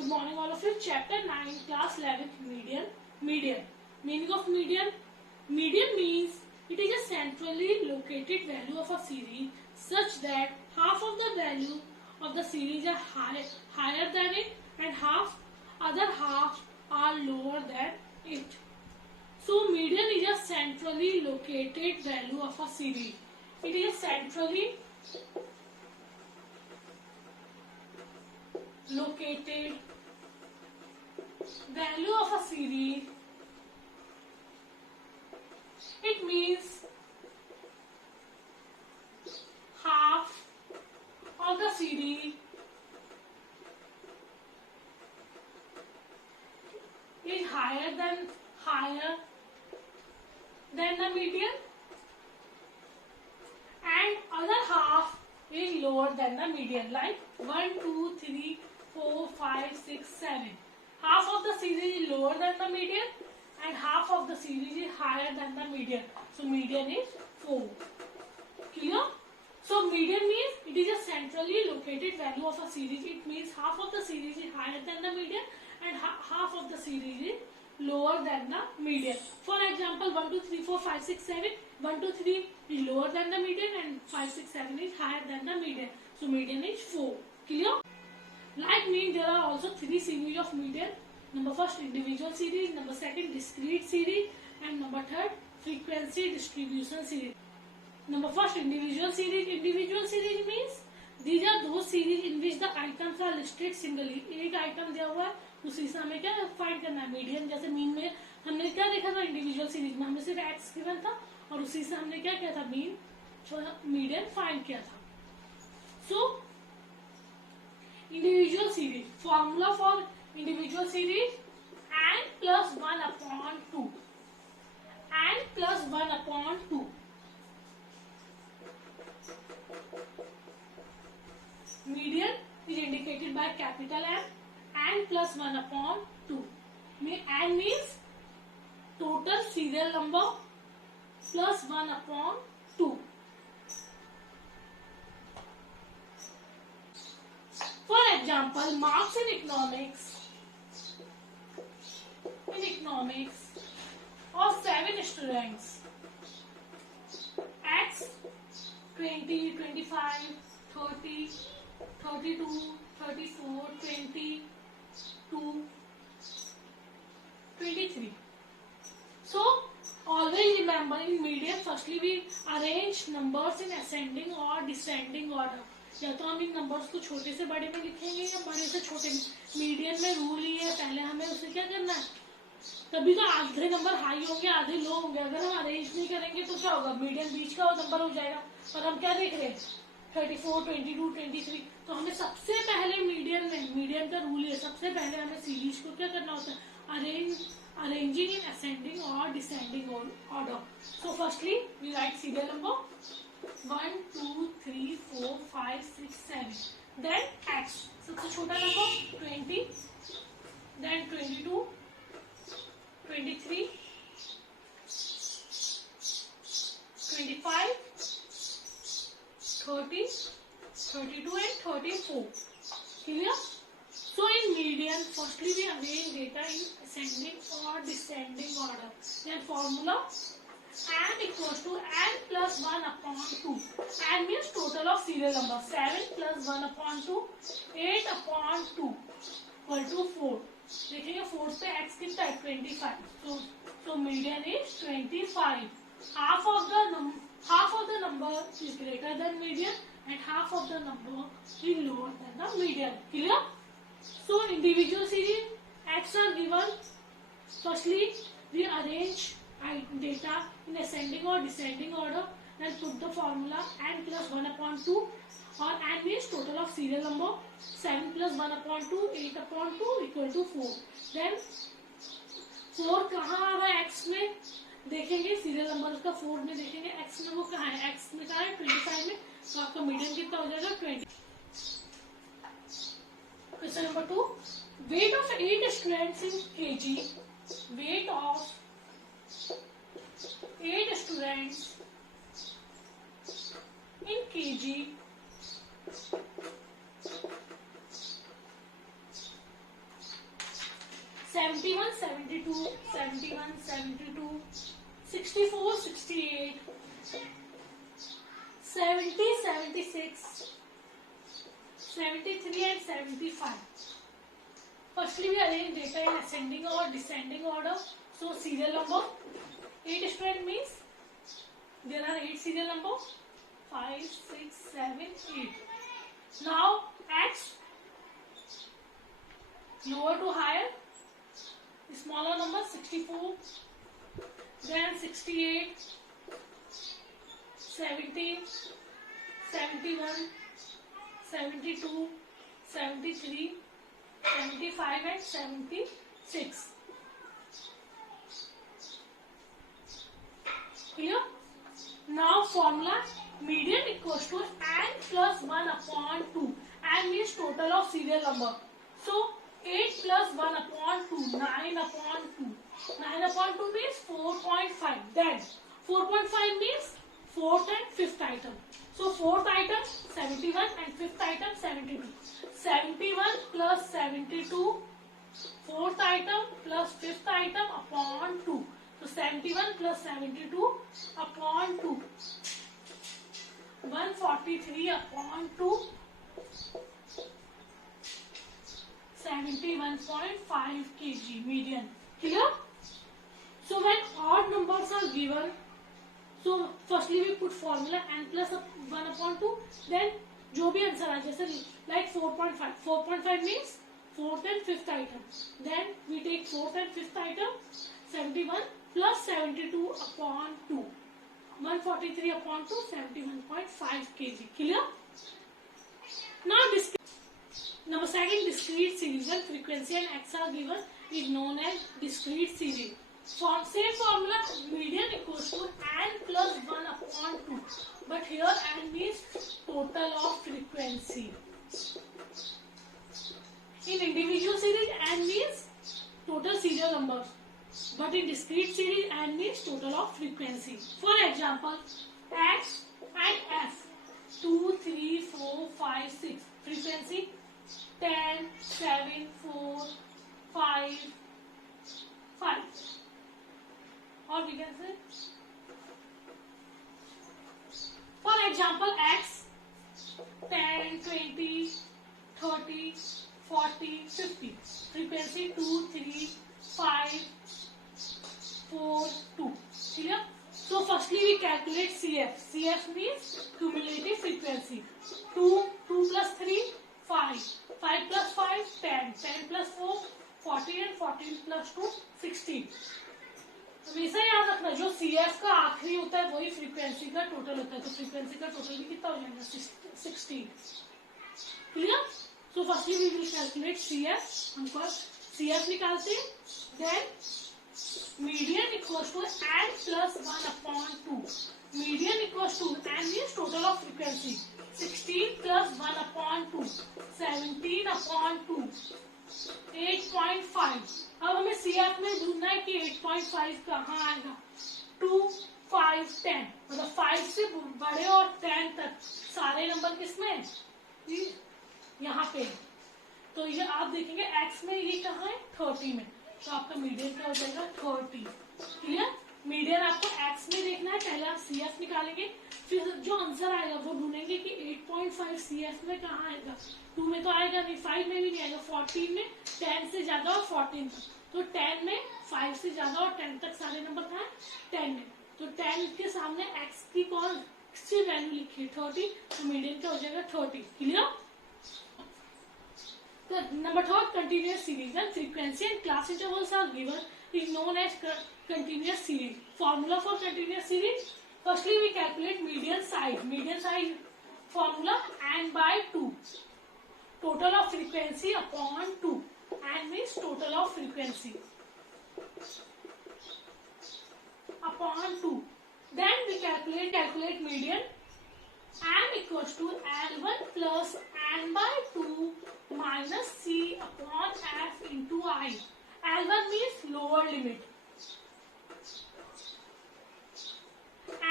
Good morning all of you. Chapter 9, class 11th, median. Median. Meaning of median. Median means it is a centrally located value of a series such that half of the value of the series are higher than it and other half are lower than it. So median is a centrally located value of a series. It is a centrally located value of a series. It means half of the series is higher than the median and other half is lower than the median, like 1, 2, 3, 4, 5, 6, 7. Half of the series is lower than the median and half of the series is higher than the median. So median is 4. Clear? So median means it is a centrally located value of a series. It means half of the series is higher than the median and half of the series is lower than the median. For example, 1, 2, 3, 4, 5, 6, 7. 1, 2, 3 is lower than the median and 5, 6, 7 is higher than the median. So median is 4. Clear? Like mean, there are also 3 series of median. Number first, individual series. Number second, discrete series. And number third, frequency distribution series. Number first, individual series. Individual series means these are those series in which the items are listed singly. एक item दिया हुआ है, उसी से हमें क्या find करना है, मीडियन. जैसे मीन में हमने क्या देखा था इंडिविजुअल सीरीज में, हमें सिर्फ एक्स गिवन था और उसी से हमने क्या किया था, मीडियन फाइंड किया था. सो individual series, formula for individual series, n plus 1 upon 2. n plus 1 upon 2. Median is indicated by capital N. N plus 1 upon 2. N means total serial number plus 1 upon 2. For example, marks in economics of 7 students, X 20, 25, 30, 32, 34, 22, 23. So always remember, in median firstly we arrange numbers in ascending or descending order. या तो हम इन numbers को छोटे से बड़े में लिखेंगे या बड़े से छोटे में. मीडियन में रूल ही है, पहले हमें उसे क्या करना है, तभी तो आधे नंबर हाई होंगे आधे लो होंगे. अगर हम अरेंज नहीं करेंगे तो क्या होगा, मीडियन बीच का नंबर हो जाएगा. और हम क्या देख रहे हैं, 34, 22, 23. तो हमें सबसे पहले मीडियन का रूल है, सबसे पहले हमें सीरीज को क्या करना होता है, arranging in ascending or descending order. So firstly we write serial number 1, 2, 3, 4, 5, 6, 7. Then X, सबसे छोटा number 20, then 22, 23, 25, 30, 32 and 34. Clear? So in median, firstly we arrange data in ascending or descending order. Then formula n equals to n plus 1 upon 2. n means total of serial number. 7 plus 1 upon 2, 8 upon 2 equal to 4. देखेंगे 4 पे x कितना है, 25. So median is 25. Half of the number is greater than median and half of the number is lower than the median. Clear? So individual series, x are given. Firstly we arrange data in ascending or descending order and put the formula n plus 1 upon 2, or n means total of serial number. 7 plus 1 upon 2, 8 upon 2 equal to 4. Then 4 कहाँ आ रहा है, x में देखेंगे, serial number उसका 4 में देखेंगे, x में वो कहाँ है, x में कहाँ है 25 में. तो आपका मीडियन कितना हो जाएगा 20. Question number 2. Weight of 8 students in kg. Weight of 8 students in kg 71, 72, 71, 72, 64, 68, 70, 76, 73 and 75. Firstly, we arrange data in ascending or descending order. So serial number 8 student means there are 8 serial number, 5, 6, 7, 8. Now X, lower to higher, smaller number 64, then 68, 70, 71, 72, 73, 75 and 76. Clear? Now formula median equals to n plus 1 upon 2. N means total of serial number. So 8 plus 1 upon 2, 9 upon 2. 9 upon 2 means 4.5. Then 4.5 means 4th and 5th item. So 4th item 71 and 5th item 72. 71 plus 72, 4th item plus 5th item upon 2. So 71 plus 72 upon 2. 143 upon 2. 71.5 kg median. Clear? So when odd numbers are given, so firstly we put formula n plus 1 upon 2. Then जो भी answer आए, जैसे like 4.5. 4.5 means 4th and 5th item. Then we take 4th and 5th item. 71 plus 72 upon 2. 143 upon 2. 71.5 kg. Clear? Now number second, discrete series. When frequency and x are given is known as discrete series. Same formula, median equals to n plus 1 upon 2. But here n means total of frequency. In individual series, n means total serial numbers. But in discrete series, n means total of frequency. For example, x and f. 2, 3, 4, 5, 6. Frequency 10, 7, 4, 5, 5. Or we can say, for example, x 10, 20, 30, 40, 50. Frequency 2, 3, 5, 4, 2. Clear? So firstly we calculate CF. CF means cumulative frequency. 2 plus 3, 5. 5 plus 5, 10. 10 plus 4, 40 and 14 plus 2, 16. हमेशा याद रखना, जो CF का आखिरी होता है वही frequency का टोटल होता है. तो फ्रीक्वेंसी का टोटल भी कितना हो जाएगा? 16. Clear? So firstly we will calculate CF. हम CF निकालते हैं. Then median equals to n plus 1 upon 2. Median equals to n means total of frequency. 16 plus 1 upon 2. 17 upon 2. 8.5. अब हमें CF में ढूंढना है कि 8.5 कहाँ आएगा. 2, 5, 10. मतलब 5 से बड़े और 10 तक सारे नंबर किसमें? यहाँ पे. तो ये आप देखेंगे x में ये कहाँ है? 30 में. तो आपका मीडियन क्या हो जाएगा? 30. क्लियर? मीडियन आपको x में देखना है. पहले आप CF निकालेंगे, फिर जो आंसर आएगा वो ढूंढेंगे कि 8.5 CF में कहाँ आएगा. 2 में तो आएगा नहीं, 5 में भी नहीं आएगा, 14 में 10 से ज्यादा और 14 तक. तो 10 में 5 से ज्यादा और 10 तक सारे नंबर कहाँ है? 10 में. तो 10 के सामने x की कौन सी वैल्यू लिखी है? 30. तो मीडियन क्या हो जाएगा? 30. Clear? The number third, continuous series. When frequency and class intervals are given, is known as continuous series. Formula for continuous series. Firstly, we calculate median size. Median size formula n by 2. Total of frequency upon 2. N means total of frequency upon 2. Then we calculate median. n equals to L1 plus n by 2 minus C upon F into I. L1 means lower limit.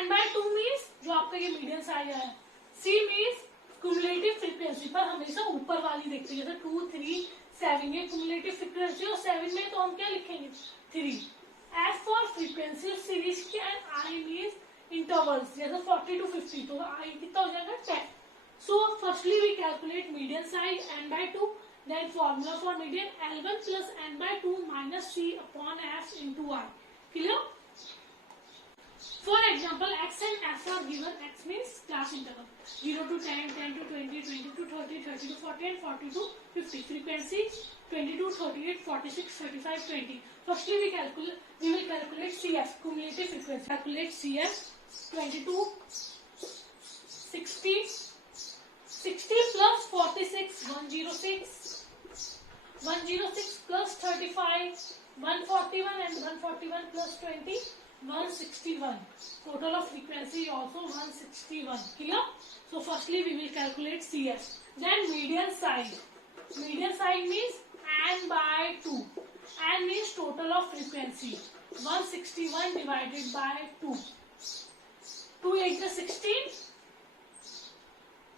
n by 2 means जो आपका ये median size है. C means cumulative frequency, पर हमेशा ऊपर वाली देखते हैं. जैसे 2, 3, 7 ये cumulative frequency और 7 में तो हम क्या लिखेंगे 3. As for frequency of series की and I means intervals जैसे 40 to 50 तो I कितना हो जाएगा 10. So firstly we calculate median size n by 2, then formula for median L1 plus n by 2 minus C upon F into I. Clear? For example, x and f are given. X means class interval 0 to 10, 10 to 20, 20 to 30, 30 to 40 and 40 to 50. Frequency 22, 38, 46, 35, 20. Firstly we will calculate CF, cumulative frequency. Calculate CF 22, 60, 60 plus 46, 106, 106 plus 35, 141 and 141 plus 20, 161. Total of frequency also 161. Clear? So firstly we will calculate CF. Then median size. Median size means n by 2. N means total of frequency. 161 divided by 2. 2 8 is 16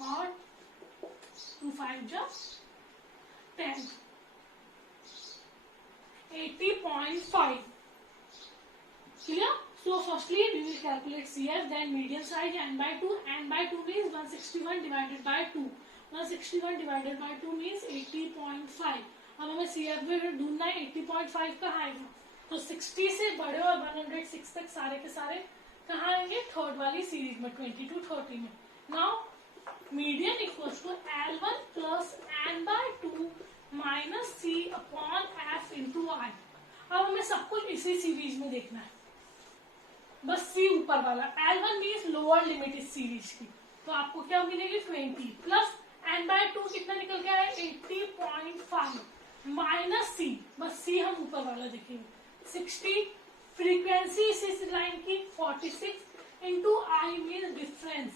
or 2 5 just 10. 80.5. Clear? So firstly we will calculate CF, then median size n by 2. N by 2 means 161 divided by 2. 161 divided by 2 means 80.5. अब हमें CF में ढूंढना है 80.5 कहाँ आएगा. तो 60 से बड़े और 106 तक सारे के सारे कहाँ आएंगे थर्ड वाली सीरीज में 20 to 30 में. Now median equals to L1 plus n by 2 minus C upon F into I. अब हमें सब कुछ इसी सीरीज में देखना है, बस C ऊपर वाला. L1 मीन्स लोअर लिमिट इस सीरीज की, तो आपको क्या मिलेगी 20 प्लस n by 2 कितना निकल गया है 80.5 माइनस C, बस C हम ऊपर वाला देखेंगे 60. फ्रीक्वेंसी इस लाइन की 46 into I mean difference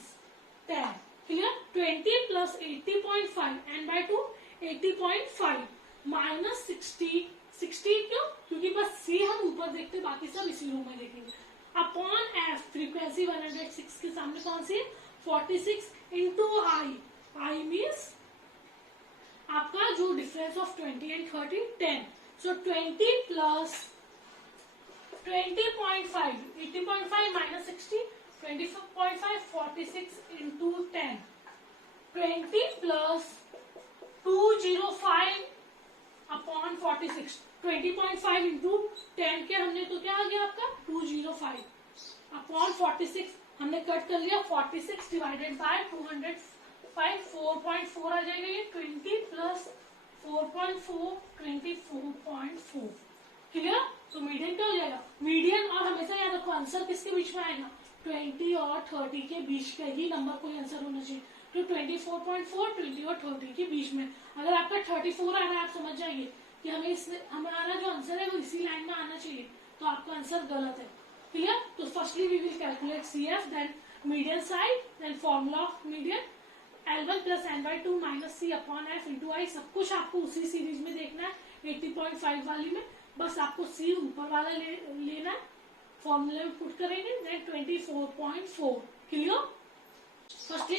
10. Clear? 20 plus 80.5 n by 2 80.5 minus 60. 60 क्यों? क्योंकि बस C हम ऊपर देखते, बाकी सब इसी रूम में देखेंगे. अपॉन F फ्रीक्वेंसी 106 के सामने कौन सी है 46 इंटू I मीन्स आपका जो difference of 20 and 30 10. So 20 plus 20.5 80.5 minus 60 25.5 46 into 10. 20 plus 205 upon 46. 20.5 into 10 के हमने तो क्या आ गया आपका 205 अपॉन 46 हमने कट कर लिया 46 डिवाइडेड बाय 205 4.4 आ जाएगा. ये 20 प्लस 4.4 24.4. क्लियर? तो मीडियन क्या हो जाएगा मीडियन. और हमेशा याद रखो आंसर किसके बीच में आएगा 20 और 30 के बीच का ही नंबर कोई आंसर होना चाहिए. तो 24.4 20 और 30 के बीच में. अगर आपका 34 आ रहा है आप समझ जाइए कि हमारा जो आंसर है वो इसी लाइन में आना चाहिए, तो आपका आंसर गलत है. क्लियर? तो firstly we will calculate CF, then median side, then formula of median L1 plus n by 2 minus C upon F into I. सब कुछ आपको उसी सीरीज में देखना है 80.5 वाली में, बस आपको C ऊपर वाला लेना है. फॉर्मूले में पुट करेंगे then 24.4. Clear? Firstly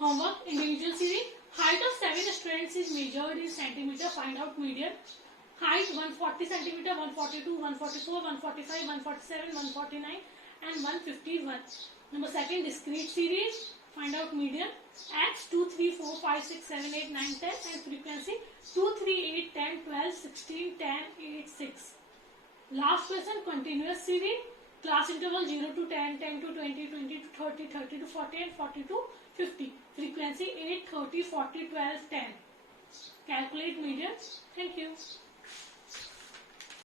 homework individual series. Height of 7 students is measured in centimeter. Find out median. Height 140 centimeter, 142, 144, 145, 147, 149 and 151. Number second discrete series. Find out median. X 2, 3, 4, 5, 6, 7, 8, 9, 10 and frequency 2, 3, 8, 10, 12, 16, 10, 8, 6. Last question continuous series. Class interval 0 to 10, 10 to 20, 20 to 30, 30 to 40 and 40 to 50. Frequency 8, 30, 40, 12, 10. Calculate median. Thank you.